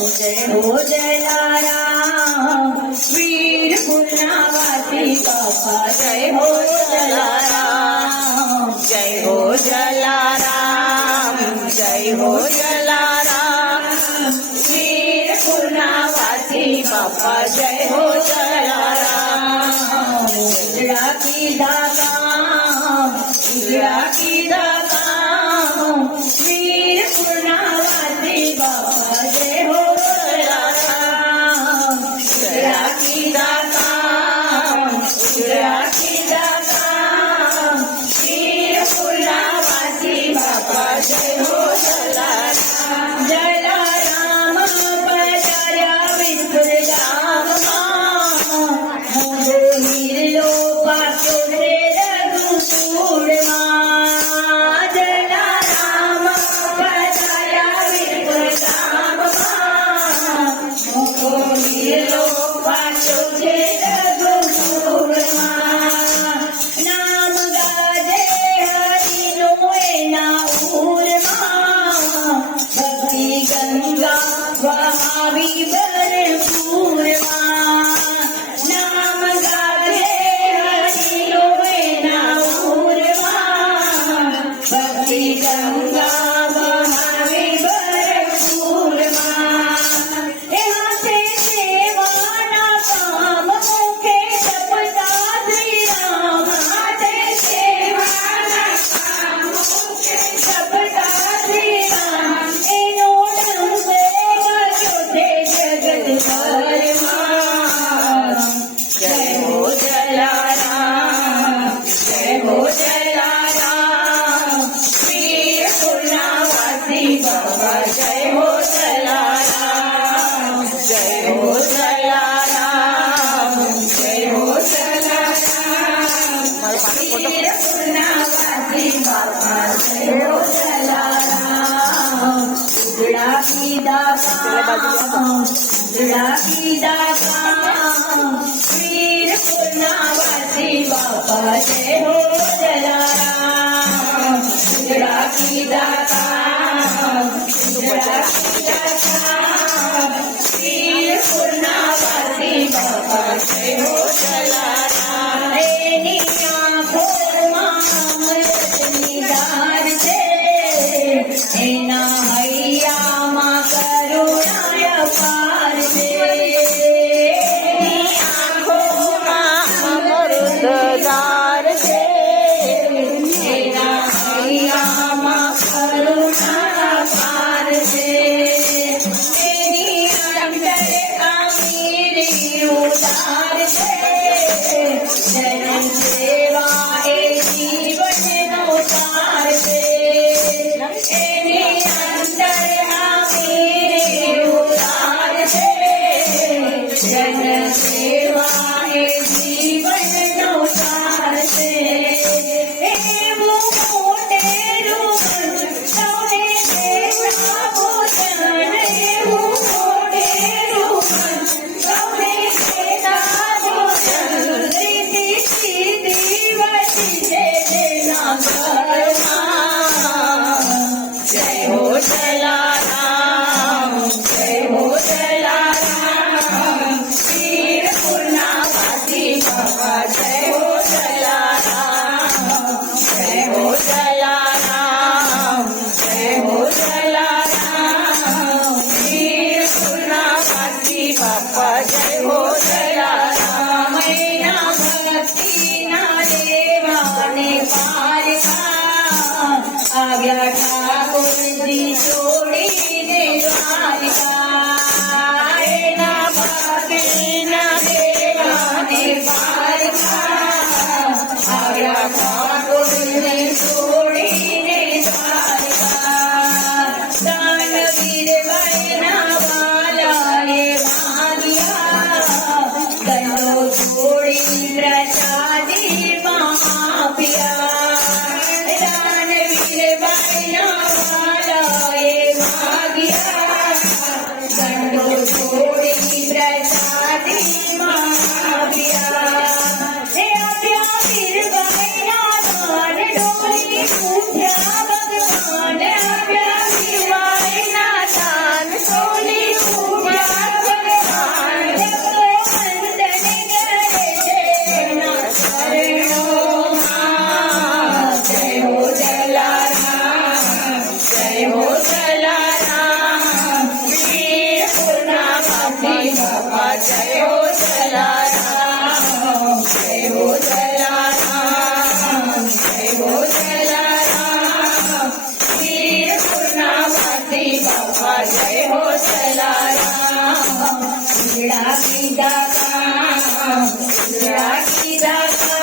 जय हो जलाराम वीर पुण्यवासी बापा जय हो जलाराम जय हो जलाराम जय हो जलाराम वीर पुण्यवासी बापा जय हो जलाराम उजड़ा की दाता वीर पुण्यवासी बापा जय हो जलाराम उजड़ा की दाता वीर पुण्यवासी बापा जय हो जलाराम जलाराम पधार्या विठुर धामમાં મોંઘો હીરલો પાક્યો છે રઘુકુળમાં જલારામ પધાર્યા વિઠુર ધામમાં મોંઘો હીરલો પાક્યો છે રઘુકુળમાં નામ ગાજે હરિનું એના ઉરમાં ભક્તિ ગંગા વહાવી ભરપૂરમાં નામ ગાજે હરિનું એના ઉરમાં ભક્તિ ગંગા વહાવી ભરપૂરમાં એ હાથે સેવાના કામ મુખે જપતા શ્રી રામ હાથે સેવાના કામ મુખે જપતા શ્રી રામ એનો ડંકો વાગ્યો છે જગતભરમાં જય હો જલારામ જય હો જલારામ વીર પુણ્યવાસી બાબા જય હો જલારામ જય હો જલારામ જય હો જલારામ વીર પુણ્યવાસી બાબા જય હો જલારામ ઉજળા કી દાતા વીર પુણ્યવાસી બાબા જય હો જલારામ ઉજળા કી દાતા વીર પુણ્યવાસી બાબા જય હો જલારામ એની આંખોમાં અમૃતની ધાર છે એના હૈયામાં કરુણા અપાર છે એની આંખોમાં અમૃતધાર છે એના હૈયામાં કરુણા અપાર છે કીધા કામ, કીધા કામ.